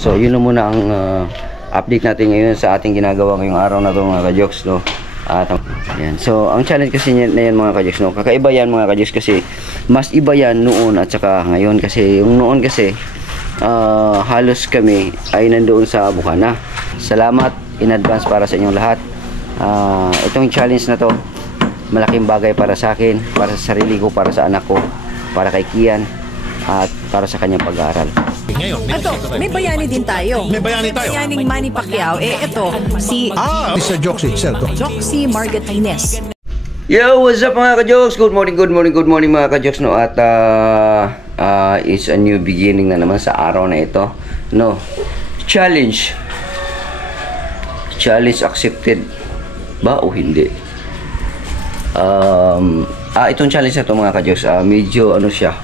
So yun na muna ang update natin ngayon sa ating ginagawa ngayong araw na to mga ka-jokes, no? At yan. So ang challenge kasi na yan mga ka-jokes, no? Kakaiba yan mga ka-jokes kasi mas iba yan noon at saka ngayon, kasi yung noon kasi halos kami ay nandoon sa Bukana. Salamat in advance para sa inyong lahat. Itong challenge na to malaking bagay para sa akin, para sa sarili ko, para sa anak ko, para kay Kian, at para sa kanyang pag-aaral. Ngayon, may bayani din tayo. May bayani tayo. Bayaning Manny Pacquiao. Ito, si Mr. Joxy, sir. Joxy Margatines. Yo, what's up mga ka-jokes? Good morning mga ka-jokes, no? At it's a new beginning na naman sa araw na ito, no? Challenge accepted ba o hindi? Itong challenge na ito mga ka-jokes, medyo ano siya,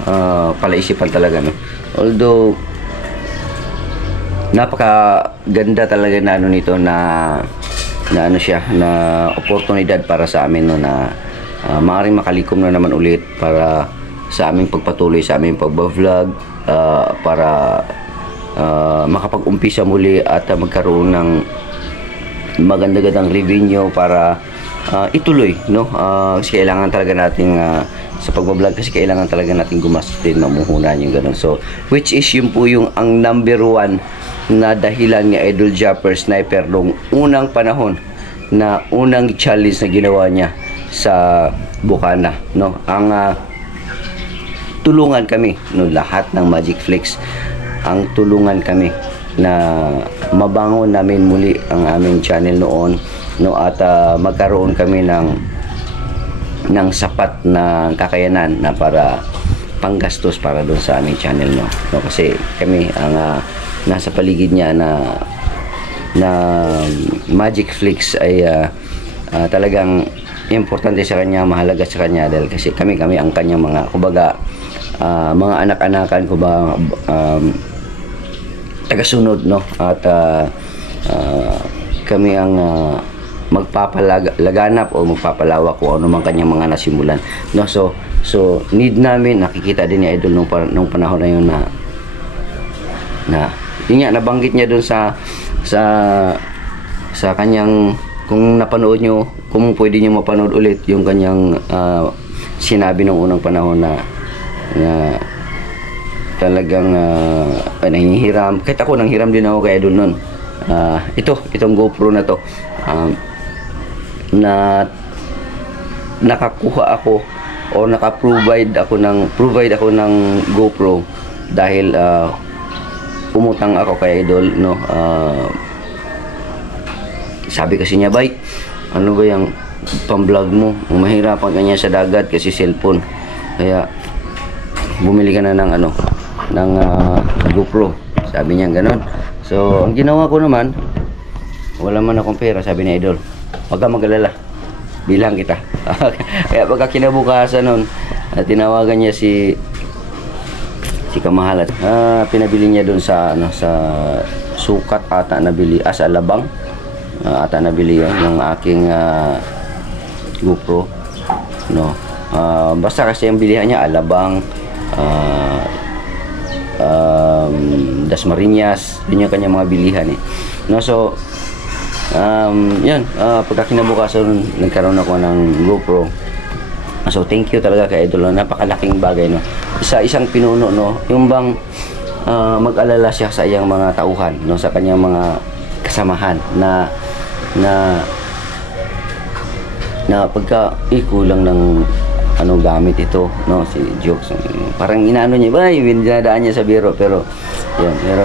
palaisipan talaga, no? Although napakaganda talaga na ano nito, na ano siya, na oportunidad para sa amin, no, na maaaring makalikom na naman ulit para sa aming pagpatuloy sa aming pagba-vlog, para makapag-umpisa muli at magkaroon ng maganda-gandang revenue para ituloy, no? Kasi kailangan talaga nating sa pagbablog, kasi kailangan talaga nating gumastos din, mamuhunan yung ganun. So which is yun po yung ang number one na dahilan ni Idol Japper Sniper nung unang panahon, na unang challenge na ginawa niya sa Bukana, no? Ang tulungan kami, no, lahat ng Magic Flex, ang tulungan kami na mabangon namin muli ang aming channel noon, no, at magkaroon kami ng sapat na kakayanan na para panggastos para doon sa aming channel, no, kasi kami ang nasa paligid niya na Magic Flex ay talagang importante sa kanya, mahalaga sa kanya, dahil kasi kami ang kanyang mga, kumbaga, mga anak-anakan ko ba, tagasunod, no, at kami ang magpapalaganap o magpapalawak kung ano man kanyang mga nasimulan, no. So need namin, nakikita din ni Idol nung panahon na yun, na yun nga, nabanggit niya doon sa kanyang, kung napanood nyo, kung pwede nyo mapanood ulit yung kanyang sinabi nung unang panahon na talagang nanghihiram. Kahit ako, nanghiram din ako kay Idol nun. Itong GoPro na to, na nakakuha ako o naka-provide ako ng GoPro dahil umutang ako kay Idol, no. Sabi kasi niya, "Bay, ano ba yung pang-vlog mo? Mahirapan ka niya sa dagat kasi cellphone. Kaya bumili ka na ng GoPro." Sabi niya gano'n. So ang ginawa ko naman, wala man akong pera, sabi ni Idol, "Huwag ka mag-alala, bilang kita." Kaya pagka kinabukasan nun, tinawagan niya si Kamahalat. Pinabili niya doon sa sukat ata nabili, sa Alabang ata nabili yung aking GoPro, no. Basta kasi ang bilihan niya Alabang, Dasmariñas, yun yung kanyang mga bilihan, no. So yan, pagka kinabukasan nagkaroon ako ng GoPro. So thank you talaga kay Idol, napakalaking bagay, no. Isang pinuno, no, yung bang mag-alala siya sa iyang mga tauhan, no, sa kanyang mga kasamahan na pagka kulang ng gamit ito, no, si Jokes, parang inaano niya ba, yung dinadaan niya sa biro, pero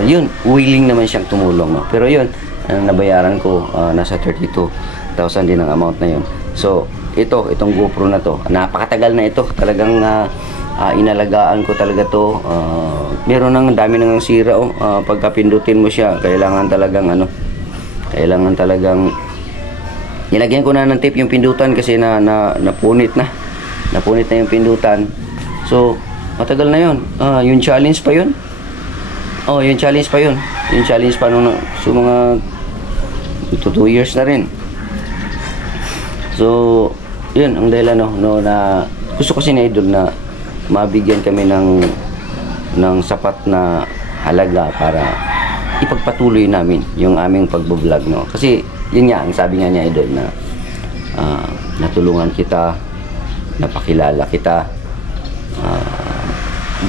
yun, willing naman siyang tumulong, no. Pero yun, nabayaran ko, nasa 32,000 din ang amount na yun. So itong GoPro na to, napakatagal na ito, talagang inalagaan ko talaga to. Meron ng dami nang sira, pagka pindutin mo siya, kailangan talagang nilagyan ko na ng tape yung pindutan kasi napunit na yung pindutan. So matagal na yun. Yung challenge pa yun, yung challenge pa nung so mga 2 years na rin. So yun ang dahilan, no, na gusto ko si Idol na mabigyan kami ng sapat na halaga para ipagpatuloy namin yung aming pagbo-vlog, no? Kasi yun nga ang sabi nga niya idol na natulungan kita, napakilala kita,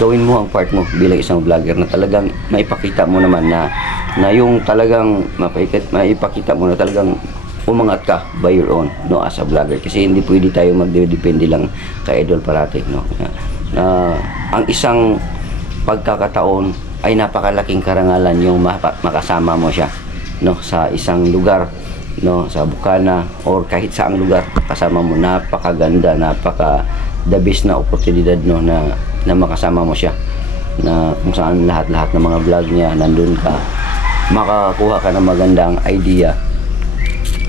gawin mo ang part mo bilang isang vlogger na talagang maipakita mo naman na yung talagang maipakita mo na talagang umangat ka by your own, no, as a vlogger. Kasi hindi pwede tayo magdepende lang kay idol parati, no? Ang isang pagkakataon ay napakalaking karangalan yung makasama mo siya, no, sa isang lugar, no, sa Bukana or kahit saang lugar kasama mo. Napakaganda, napaka the best na oportunidad, no, na makasama mo siya, na kung saan lahat-lahat ng mga vlog niya nandun ka, makakuha ka ng magandang idea,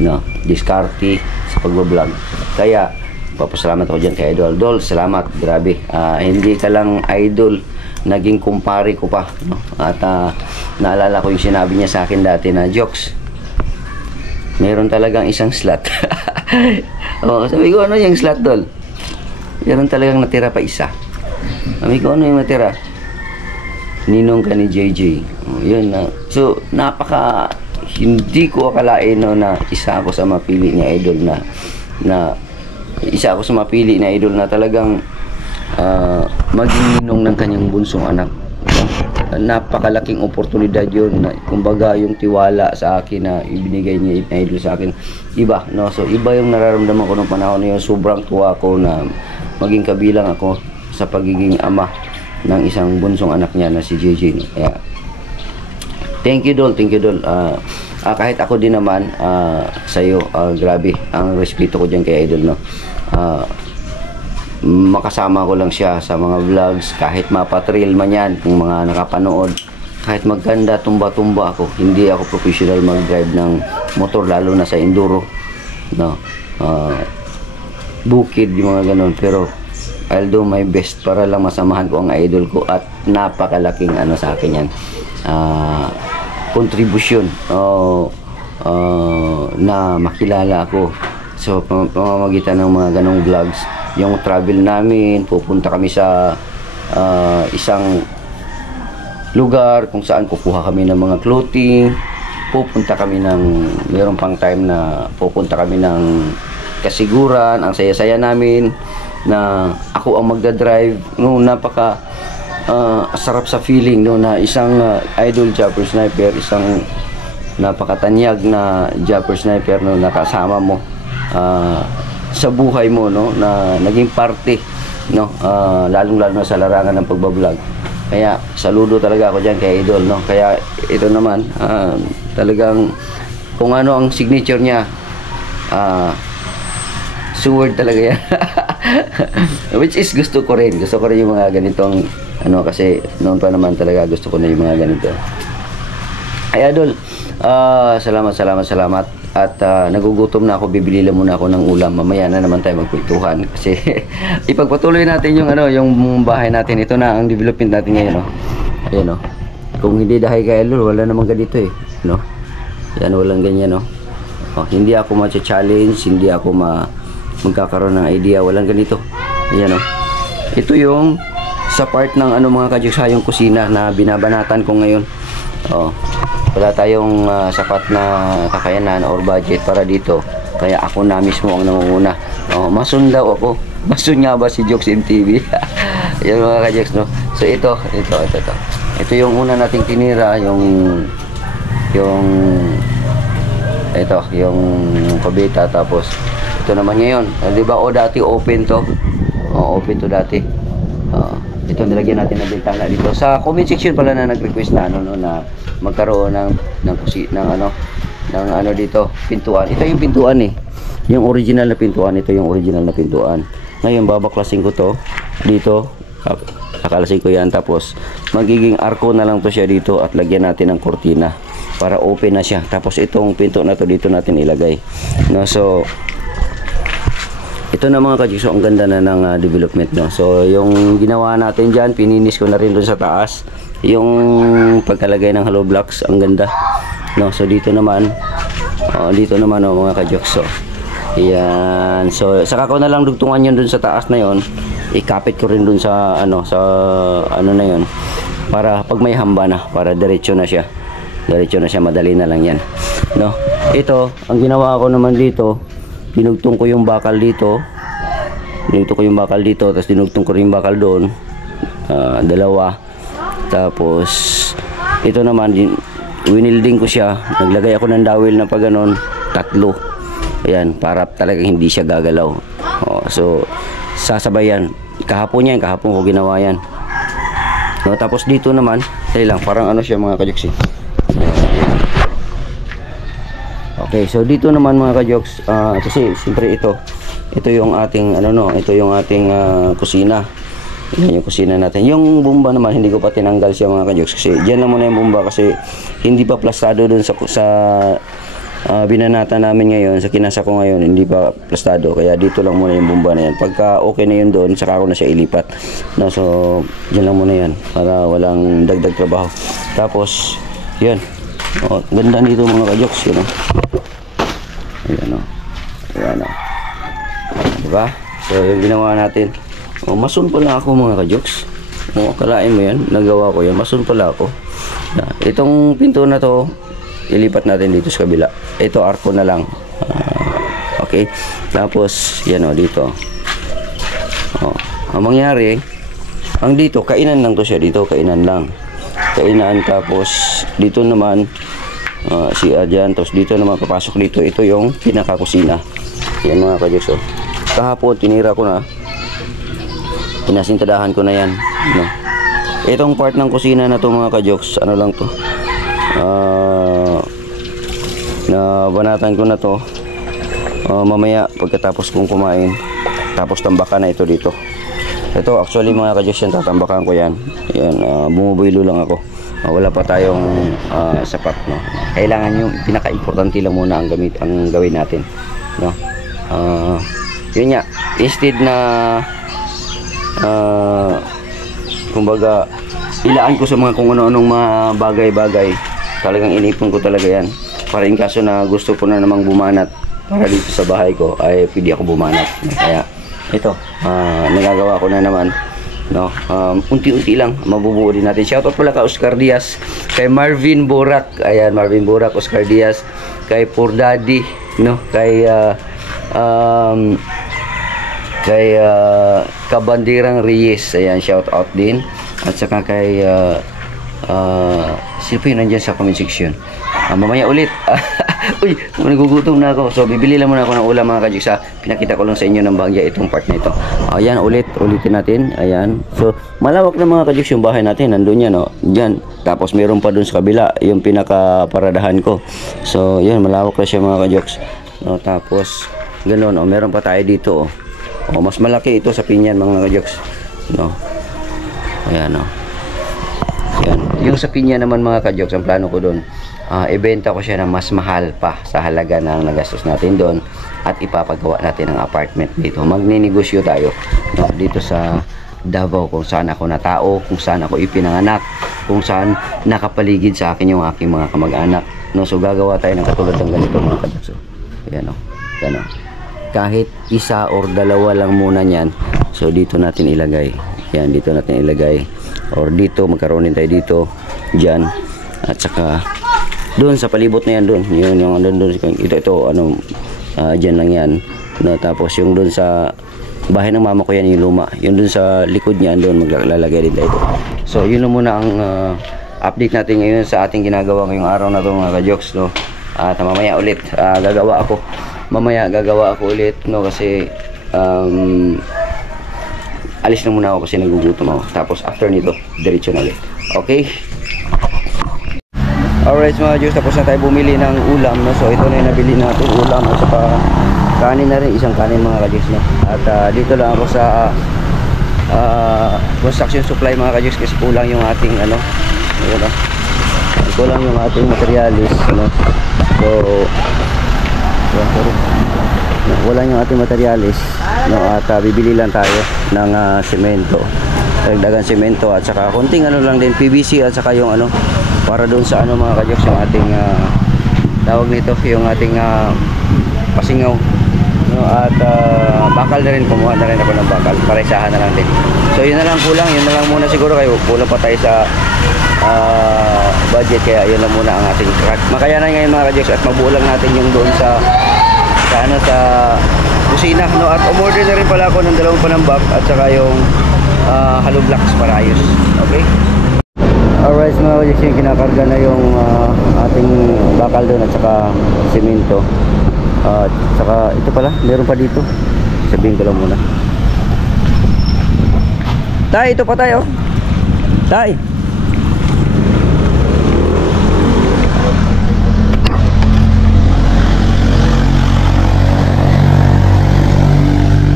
no, diskarte sa pagbablog. Kaya papasalamat ako dyan kay Idol. Idol, salamat, grabe. Hindi ka lang idol, naging kumpare ko pa, no? At naalala ko yung sinabi niya sa akin dati na, Jokes, meron talagang isang slot. Oh, sabi ko, ano yung slot, Dol? Meron talagang natira pa isa. Sabi ko, ano yung natira? Ninong ka ni JJ. Oh, yun na. So, hindi ko akalain, no, na isa ako sa mapili niya idol na isa ako sa mapili na idol na talagang maging ninong ng kanyang bunsong anak. Napakalaking oportunidad yun, na kumbaga yung tiwala sa akin na ibinigay niya na idol sa akin, iba, no? So iba yung nararamdaman ko nung panahon na yun. Sobrang tuwa ko na maging kabilang ako sa pagiging ama ng isang bunsong anak niya na si JJ, no? Kaya thank you, Dol. Kahit ako din naman sa'yo, grabe ang respeto ko dyan kay Idol, no? Makasama ko lang siya sa mga vlogs, kahit mapatrail man yan, kung mga nakapanood, kahit maganda, tumba-tumba ako. Hindi ako professional mag-drive ng motor, lalo na sa enduro, no? Bukid, yung mga ganun, pero I'll do my best para lang masamahan ko ang idol ko, at napakalaking ano sa akin yan, kontribusyon na makilala ako so pamamagitan ng mga ganong vlogs. Yung travel namin, pupunta kami sa isang lugar kung saan kukuha kami ng mga clothing, pupunta kami ng, mayroon pang time na pupunta kami ng kasiguran. Ang saya-saya namin na ako ang magdadrive, no, napaka sarap sa feeling, no, na isang idol jumper sniper, isang napakatanyag na jumper sniper, no, nakasama mo sa buhay mo, no, na naging parte, no, lalong-lalo na sa larangan ng pagbablog. Kaya saludo talaga ako diyan kay Idol, no. Kaya ito naman talagang kung ano ang signature niya, sword talaga yan. Which is gusto ko rin yung mga ganitong ano, kasi noon pa naman talaga gusto ko na yung mga ganito. Ay Idol, salamat at nagugutom na ako. Bibili lang muna ako ng ulam, mamaya na naman tayo magkwentuhan kasi ipagpatuloy natin yung ano, yung bahay natin. Ito na ang development natin ngayon, no. Ayun, no. Kung hindi dahil kay Idol, wala namang ganito eh, no. Yan, walang ganyan, no. Hindi ako ma-challenge, hindi ako magkakaroon ng idea, walang ganito. Ayan, no. Ito yung sa part ng ano mga kadyos, yung kusina na binabanatan ko ngayon. Wala tayong sapat na kakayanan or budget para dito, kaya ako na mismo ang nangunguna. Masun daw ako. Masun nga ba si Jokes MTV? Yan mga kadyos, no. So ito yung una nating tinira, yung pabita. Tapos ito naman ngayon, di ba, dati open to. Open to dati. Ito nilagyan natin ng bintana dito. Sa comment section pala na nag-request na na magkaroon ng ano dito, pintuan. Ito yung pintuan eh. Yung original na pintuan, ito yung original na pintuan. Ngayon babaklasin ko to dito. Kakalasin ko yan, tapos magiging arko na lang to siya dito, at lagyan natin ng kortina para open na siya. Tapos itong pinto na to dito natin ilagay. No, so ito na mga kadyos, ang ganda na ng development, no. So yung ginawa natin dyan, pininis ko na rin doon sa taas. Yung pagkalagay ng hollow blocks, ang ganda, no. So dito naman mga kadyos, so yan. So saka ko na lang dugtungan yun doon sa taas na yon, ikapit ko rin doon sa ano na yon, para pag may hamba na, para diretso na siya. Diretso na siya, madali na lang yan, no? Ito, ang ginawa ko naman dito, dinugtong ko yung bakal dito. Tapos dinugtong ko rin yung bakal doon. Dalawa. Tapos ito naman winilding ko siya. Naglagay ako ng dowel na pag ganon, 3. Ayan, para talagang hindi siya gagalaw. So sasabay yan. Kahapon ko ginawa yan. No, tapos dito naman, dali lang, parang ano siya mga kajoks. Okay, so dito naman mga kajoks, kasi siyempre ito yung ating kusina. Yan yung kusina natin. Yung bomba naman hindi ko pa tinanggal siya mga kajoks, kasi diyan lang muna yung bomba kasi hindi pa plastado doon sa binanata namin ngayon, sa kinasa ko ngayon, hindi pa plastado, kaya dito lang muna yung bomba na yan. Pagka okay na yun doon, saka ko na siya ilipat. No, so diyan lang muna yan para walang dagdag trabaho. Tapos yun, ganda nito mga kajoks, yun o. Ayan o. Diba? So yung ginawa natin, mason pala ako mga kajoks. Kalain mo yan, nagawa ko yan, mason pala ako. Itong pinto na to, ilipat natin dito sa kabila. Ito arko na lang. Okay, tapos yan o, dito ang mangyari, ang dito kainan lang to siya, dito kainan lang, tapos dito naman si Adyan, tapos dito naman papasok dito, ito yung pinakakusina. Yan mga kajoks. Kahapon tinira ko na, pinasintadahan ko na yan, no? Itong part ng kusina na to mga kajoks, ano lang to, na banatan ko na to mamaya pagkatapos kong kumain. Tapos tambakan na ito dito. Ito actually mga kajoks, yan tatambakan ko yan. Yan, bumubuilo lang ako. Wala pa tayong sapat, no? Kailangan yung pinaka-importante lang muna ang gawin natin, no? Yun nga, instead na kumbaga ilaan ko sa mga kung ano-anong mga bagay-bagay, talagang inipon ko talaga yan para in kaso na gusto ko na namang bumanat para dito sa bahay ko, ay pwede ako bumanat. Kaya ito, nagagawa ko na naman, no? Unti-unti lang mabubuo din natin. Shoutout pala kay Oscar Diaz, kay Marvin Borak, ayan, Marvin Borak, Oscar Diaz, kay Poor Daddy, no? Kay Kabandirang Reyes, ayan, shoutout din. At saka kay sino pa yun nandyan sa comment section? Mamaya ulit. Uy, nagugutom na ako. So bibili lang muna ako ng ulam mga kajoks. Pinakita ko lang sa inyo ng bahagya itong part na ito. Ayan, ulitin natin. Ayan. So malawak na mga kajoks yung bahay natin. Nandun yan, no? Diyan. Tapos meron pa dun sa kabila yung pinaka-paradahan ko. So yan, malawak na siya mga kajoks, no? Tapos ganoon, meron pa tayo dito, mas malaki ito sa pinyan mga kajoks, no? Ayan, no? Yan. Yung sa pinya naman mga kajoks, ang plano ko doon, ibenta ko siya na mas mahal pa sa halaga ng nagastos natin doon at ipapagawa natin ng apartment dito. Magninegosyo tayo, no? Dito sa Davao, kung saan ako natao, kung saan ako ipinanganak, kung saan nakapaligid sa akin yung aking mga kamag-anak, no? So gagawa tayo ng katulad ng ganito mga kajoks. Ayan, no? Gano'n. Kahit isa or dalawa lang muna niyan, so dito natin ilagay. Yan, dito natin ilagay. Or dito, magkaroon din tayo dito, dyan. At saka, doon sa palibot na yan, doon. Yun, yung doon, ito, ano, dyan lang yan. No, tapos yung doon sa bahay ng mama ko yan, yung luma. Yung doon sa likod niyan, doon, maglalagay din tayo. So, yun na muna ang update natin ngayon sa ating ginagawa ngayong araw na ito mga kajoks, no? At mamaya ulit, gagawa ako ulit, no? Kasi, alis na muna ako kasi nagugutom ako. Tapos after nito, diretso na ulit. Okay? Alright mga Diyos, tapos na tayo bumili ng ulam, no? So ito na yung nabili natin, ulam at saka kanin na rin, isang kanin mga Diyos, no? At dito lang ako sa construction supply mga Diyos, kasi kulang yung ating ano, ayun, no? Kulang yung ating materialis, no? So wala yung ating materialis, no? At bibili lang tayo ng semento, dagdagan semento at saka konting ano lang din, PVC at saka yung ano para doon sa ano mga kajoks, yung ating tawag nito, yung ating pasingaw, no? At bakal na rin, kumuha na rin ako ng bakal, paresahan na lang din. So yun na lang kulang, yun na lang muna siguro, kayo kulang pa tayo sa budget, kaya yun lang muna ang ating makayanan ngayon mga ka-Joks, at mabuo lang natin yung doon sa kusina, no? At umorder na rin pala ako ng 2 panambak at saka yung hollow blocks para ayos. Okay? Alright mga ka-Joks, yung kinakarga na yung ating bakal doon at saka simento. At saka ito pala, meron pa dito. Sabihin ko lang muna. Tay, ito pa tayo. Tay.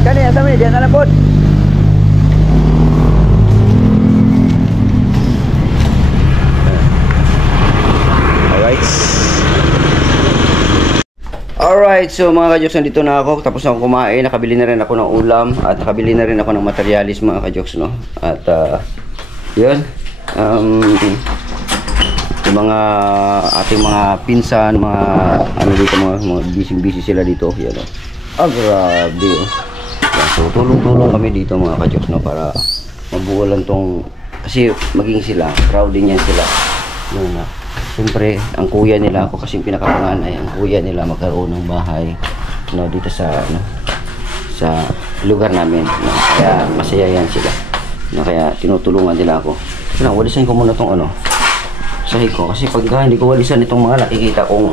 Kani, asam ni diyan na pod. Alright, so mga ka-Joks, nandito na ako. Tapos na ako kumain, nakabili na rin ako ng ulam at nakabili na rin ako ng materialis mga ka-Joks, no? At yun, yung mga ating mga pinsan, mga ano dito, mga busy sila dito. Yan, no? Grabe, oh. Yan, so tulong-tulong kami dito mga ka-Joks, no? Para mabuo lang tong, kasi maging sila, proud din yan sila. Yun na. Siyempre, ang kuya nila, ako kasi pinakapanganay, ang kuya nila magkaroon ng bahay, no, dito sa sa lugar namin, no? Kaya masaya yan sila, no? Kaya tinutulungan nila ako. So, walisan ko muna tong sahig ko, kasi pag hindi ko walisan itong mga nakikita kong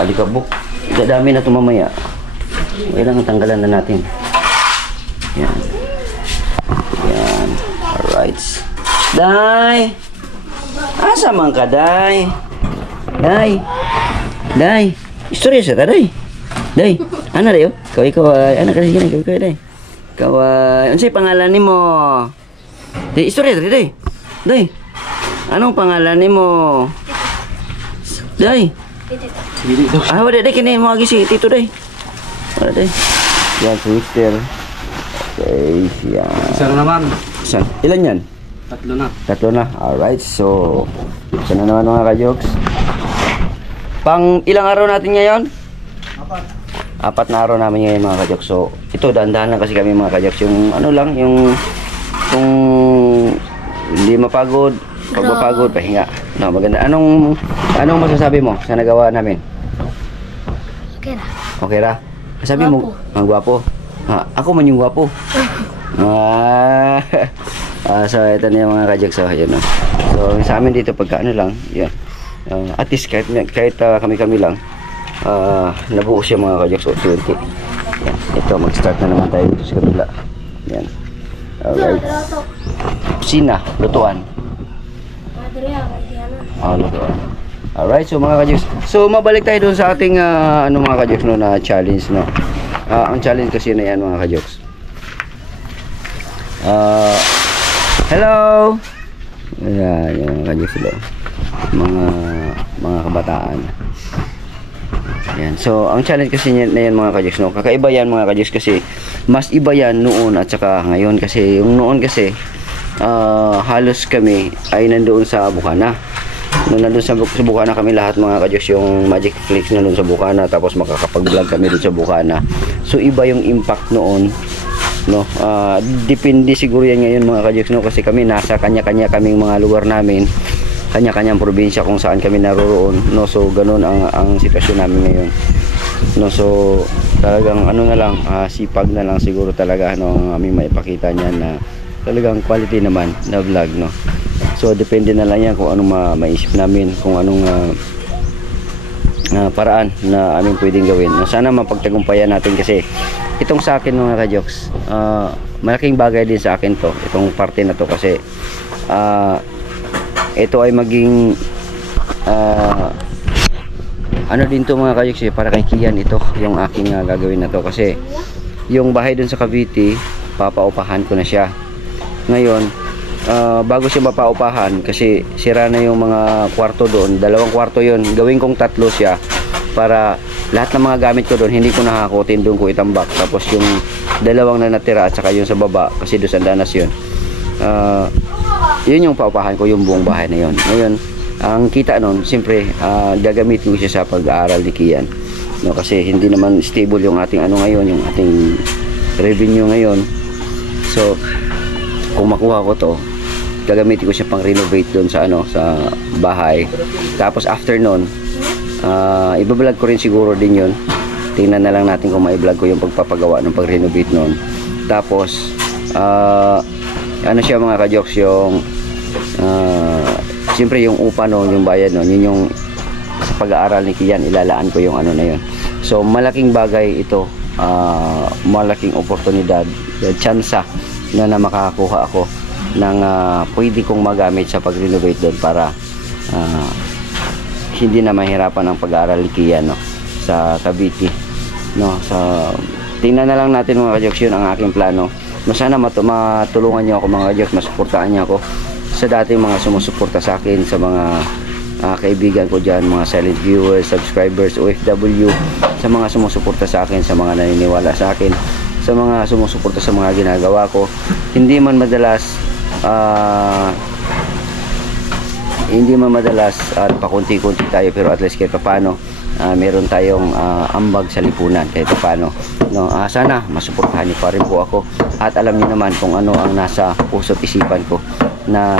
alikabok, dadami na ito mamaya. Kailangan tanggalan na natin. Yan. Yan. Alright. Day! Asa man ka, Day? Day! Day! Istorya siya ta, Day? Day! Ano, Day? Ikaw, ano kasi ganyan? Ikaw, Day? Ikaw, ano sa'yo pangalan ni mo? Day, istorya ta, Day? Day! Anong pangalan ni mo? Day! Wala, Day, kini mo agi si Tito, Day. Wala, Day. Yan, twister. Okay, yan. Saan naman? Saan? Ilan yan? 3 na. 3 na. Alright, so isa na naman mga ka-Joks. Pang ilang araw natin ngayon? 4 na araw namin ngayon mga ka-Joks. So ito, dahan-dahan lang kasi kami mga ka-Joks. Yung ano lang, yung kung hindi mapagod, pag mapagod, pahinga. No, maganda. Anong masasabi mo sa nagawa namin? Okay na. Okay ra? Sabi mo, ang gwapo. Ako man yung gwapo. So ito na yung mga ka-Joks. So yun, no? So sa amin dito pagka ano lang, yan. At least kahit kami lang, nabuo siya mga ka-Joks. So, yan. Ito, mag-start na naman tayo dito sa kabila. Yan. Alright. Kusina, lutuan. Lutuan. Alright, so mga ka-Joks. So mabalik tayo doon sa ating ano mga ka-Joks, no, na challenge, no. Ang challenge kasi na yan mga ka-Joks. Hello. Ayan, yung mga ka-Joks sila. Mga kabataan. Ayan. So, ang challenge kasi na yan mga ka-Joks, no. Kakaiba yan mga ka-Joks kasi mas iba yan noon at saka ngayon, kasi yung noon kasi halos kami ay nandoon sa Bukana. Nung nandun sa Bukana kami lahat mga ka-Joks, yung Magic Flix nandun sa Bukana, tapos makakapag-vlog kami doon sa Bukana. So, iba yung impact noon, no. Depende siguro yan ngayon mga ka-Joks, no, kasi kami nasa kanya-kanya kaming mga lugar namin, kanya-kanyang probinsya kung saan kami naroroon, no. So ganun ang sitwasyon namin ngayon, no. So talagang ano na lang, sipag na lang siguro talaga, no, ang aming maipakita niyan na talagang quality naman na vlog, no. So depende na lang yan kung anong maisip namin, kung anong paraan na aming pwedeng gawin, no. Sana mapagtagumpayan natin kasi itong sa akin mga ka-Joks, malaking bagay din sa akin to, itong parte na to, kasi ito ay maging ano din to mga ka-Joks, para kay Kian ito yung aking gagawin na to, kasi yung bahay dun sa Cavite papaupahan ko na siya ngayon. Bago siya mapaupahan, kasi sira na yung mga kwarto doon, 2 kwarto yun, gawin kong 3 siya para lahat ng mga gamit ko doon hindi ko nakakutin, doon ko itambak. Tapos yung 2 na natira at saka yung sa baba, kasi doon sa danas yun, yun yung paupahan ko, yung buong bahay na yun. Ngayon ang kita nun, siyempre gagamitin ko siya sa pag-aaral ni Kian, no, kasi hindi naman stable yung ating ano ngayon, yung ating revenue ngayon. So kung makuha ko to, gagamitin ko siya pang renovate doon sa ano, sa bahay. Tapos after nun, ibablog ko rin siguro din yun. Tingnan na lang natin kung mai-vlog ko yung pagpapagawa ng pag-renovate nun. Tapos ano siya mga ka-jokes, yung siyempre yung upa nun, yung bayad nun, yun yung sa pag-aaral ni Kian, ilalaan ko yung ano na yun. So malaking bagay ito, malaking oportunidad, tsansa na makakakuha ako ng pwede kong magamit sa pag-renovate doon para hindi na mahirapan ang pag-aaral ni Kian, no, sa Cavite, no. Sa tingnan na lang natin mga ka-jokes, yun ang aking plano. Sana matulungan niyo ako mga ka-jokes, masuportahan niyo ako sa dating mga sumusuporta sa akin, sa mga kaibigan ko dyan, mga silent viewers, subscribers, OFW, sa mga sumusuporta sa akin, sa mga naniniwala sa akin, sa mga sumusuporta sa mga ginagawa ko. Hindi man madalas at pakunti-kunti tayo, pero at least kahit paano meron tayong ambag sa lipunan kahit paano, no. Sana masuportahan niyo pa rin po ako, at alam niyo naman kung ano ang nasa puso't isipan ko na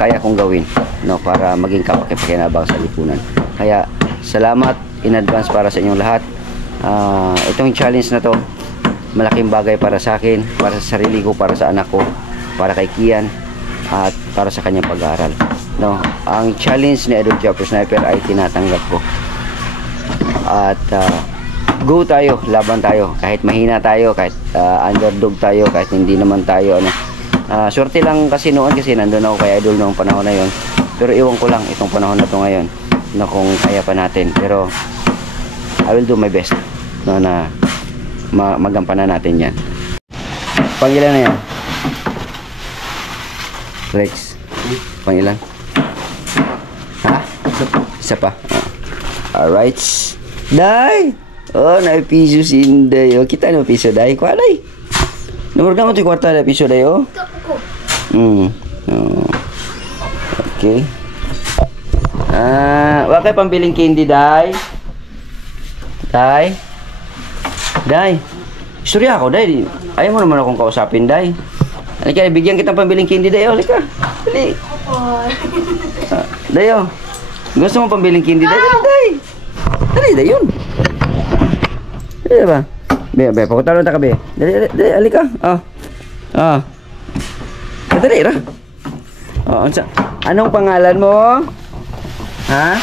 kaya kong gawin, no, para maging kapakipakinabang sa lipunan. Kaya salamat in advance para sa inyong lahat. Itong challenge na to, malaking bagay para sa akin, para sa sarili ko, para sa anak ko, para kay Kian, at para sa kanyang pag-aaral, no. Ang challenge ni Idol Jumper Sniper ay tinatanggap ko, at go tayo, laban tayo, kahit mahina tayo, kahit underdog tayo, kahit hindi naman tayo ano. Swerte lang kasi noon, kasi nandun ako kay Idol noong panahon na yon, pero iwan ko lang itong panahon na to ngayon na kung kaya pa natin. Pero I will do my best, no, na magampanan natin yan. Pangilan na yan, Rex? Pangilan? Ha? Isa pa. Alright. Day! Oh, na piso si Inday. Oh, kita na piso, Day. Kuha, Day. Nomor ka mo ito yung kwarta na piso, Day, oh? Oh. Okay. Wala kayo pambiling candy, Day? Day? Day? Istorya ako, Day. Ayaw mo naman akong kausapin, Day. Halika, bigyan kitang pambiling candy, Day. Halika. Dali. Day, oh. Gusto mo pambiling candy, Day? Day. Dali, Day, yun. Dali ba? Be, pakutalon ta ka, be. Dali, halika. Dali, ra. Anong pangalan mo? Ha?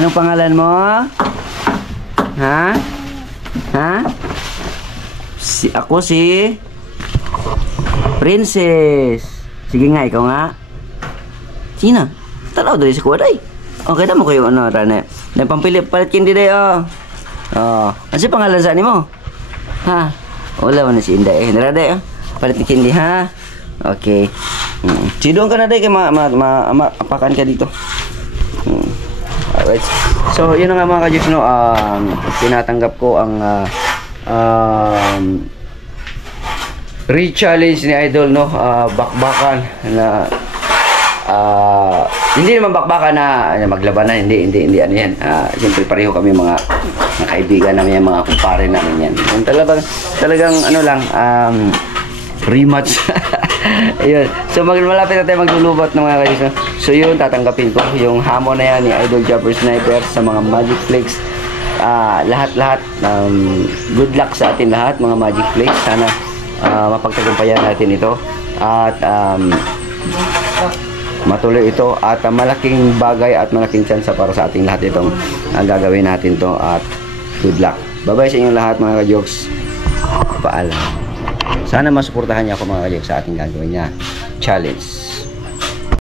Anong pangalan mo? Ha? Ako si Princess. Sige nga, ikaw nga. Sina? Tanaw dali sa kuwa, Day. Okay na mo kayo, ano, Rane. Na pampili, palit kindi, Day, oh. Ano si pangalan sa mo? Ha? Wala mo na si Inday, Day, oh. Palit kindi, ha? Okay. Sidong ka na, Day, kaya apakan ka dito. Alright. So, yun na nga mga ka-jokes, no. Tinatanggap ko ang re-challenge ni Idol, no. Bakbakan na hindi naman bakbakan na maglabanan, hindi ano yan. Siyempre pareho kami mga kaibigan namin yan, mga kumpare namin yan. Yung talagang ano lang, rematch. Ayun. So malapit na tayo maglulubat ng mga kaibigan. So yun, tatanggapin ko yung hamon na yan ni Idol Jumper Sniper sa mga Magic Flakes. Lahat-lahat, good luck sa atin lahat mga Magic Flakes. Sana mapagtagumpayan natin ito, at matuloy ito, at malaking bagay at malaking tsansa para sa ating lahat itong gagawin natin to, at good luck. Bye-bye sa inyong lahat mga ka-jokes. Paalam. Sana masuportahan niyo ako mga ka-jokes sa ating gagawin niya challenge.